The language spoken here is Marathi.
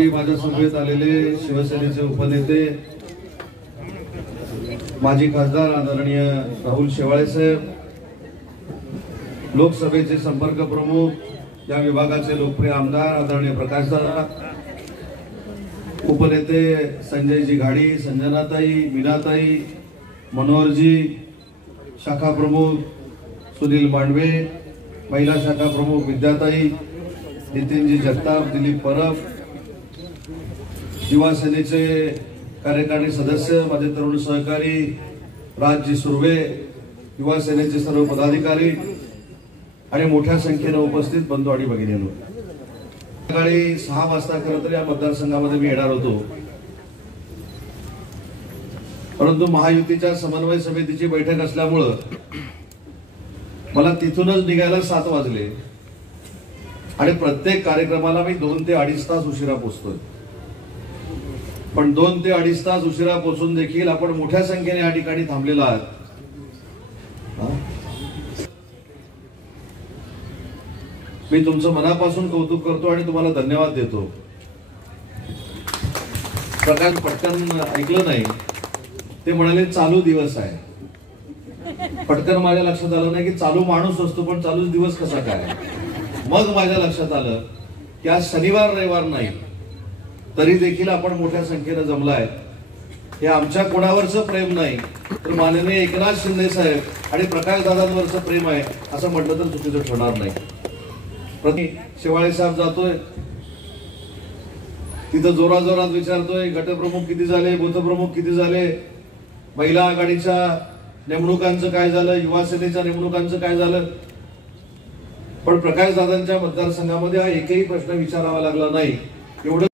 तरी माझ्या समवेत आलेले शिवसेनेचे उपनेते माजी खासदार आदरणीय राहुल शेवाळे साहेब, लोकसभेचे संपर्क प्रमुख, या विभागाचे लोकप्रिय आमदार आदरणीय प्रकाशदादा, उपनेते संजयजी घाडी, संजनाताई, मीनाताई, मनोहरजी, शाखा प्रमुख सुनील मांडवे, महिला शाखा प्रमुख विद्याताई, नितीनजी जगताप, दिलीप परब, युवा सेनेचे कार्यकारिणी सदस्य माझे तरुण सहकारी राजजी सुर्वे, युवा सेनेचे सर्व पदाधिकारी आणि मोठ्या संख्येने उपस्थित बंधू आणि भगिनींनो, सकाळी 6 वाजता खरं तर या मतदारसंघामध्ये मी येणार होतो, परंतु महायुतीच्या समन्वय समितीची बैठक असल्यामुळे मला तिथूनच निघायला 7 वाजले आणि प्रत्येक कार्यक्रमाला मी 2 ते 2.5 तास उशिरा पोहोचतोय। पण 2 ते 2.5 तास उशिरा पोहोचून देखील आपण मोठ्या संख्येने या ठिकाणी थांबलेला आहात। मी तुमचं मनापासून कौतुक करतो आणि तुम्हाला धन्यवाद देतो। प्रकाश पटकन ऐकलं नाही, ते म्हणाले चालू दिवस आहे। पटकन माझ्या लक्षात आलं नाही की चालू माणूस असतो, पण चालूच दिवस कसा काय। मग माझ्या लक्षात आलं की आज शनिवार रविवार नाही, तरी देखील आपण मोठ्या संख्येने जमलाय। हे आमच्या कोणावरचं प्रेम नाही, तर माननीय एकनाथ शिंदे साहेब आणि प्रकाश दादांवरचं प्रेम आहे असं म्हटलं तर चुकीचं ठरणार नाही। शेवाळे साहेब जातोय तिथं जोराजोरात विचारतोय गटप्रमुख किती झाले, बूथप्रमुख किती झाले, महिला आघाडीच्या नेमणुकांचं काय झालं, युवा सेनेच्या नेमणुकांचं काय झालं। पण प्रकाश दादांच्या मतदारसंघामध्ये हा एकही प्रश्न विचारावा लागला नाही। एवढं